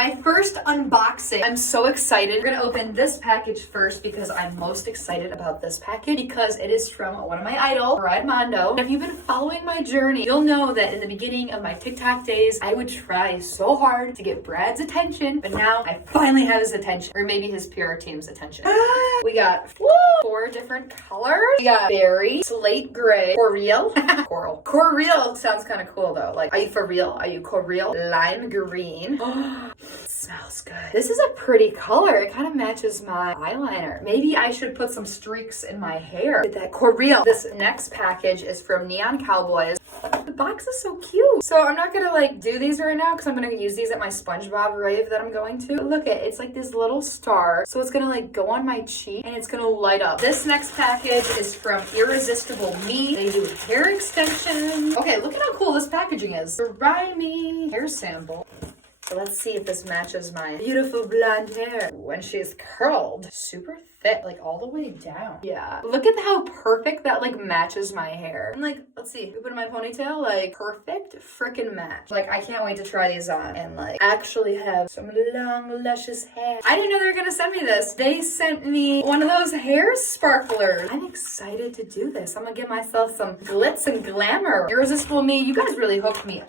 My first unboxing. I'm so excited. We're gonna open this package first because I'm most excited about this package because it is from one of my idols, Brad Mondo. If you've been following my journey, you'll know that in the beginning of my TikTok days, I would try so hard to get Brad's attention, but now I finally have his attention, or maybe his PR team's attention. We got 4 different colors. We got berry, slate gray, coral, coral. Coral sounds kind of cool though. Like, are you for real? Are you coral? Lime green. Smells good. This is a pretty color. It kind of matches my eyeliner. Maybe I should put some streaks in my hair with that coral. This next package is from Neon Cowboys. The box is so cute. So I'm not gonna like do these right now because I'm gonna use these at my SpongeBob rave that I'm going to. Look at it. It's like this little star. So it's gonna like go on my cheek and it's gonna light up. This next package is from Irresistible Me. They do hair extensions. Okay, look at how cool this packaging is. The Rhyme hair sample. So let's see if this matches my beautiful blonde hair when she's curled. Super thick, like all the way down. Yeah. Look at how perfect that like matches my hair. And like, let's see, we put in my ponytail, like perfect freaking match. Like, I can't wait to try these on and like actually have some long, luscious hair. I didn't know they were gonna send me this. They sent me one of those hair sparklers. I'm excited to do this. I'm gonna give myself some glitz and glamour. Irresistible Me, you guys really hooked me up.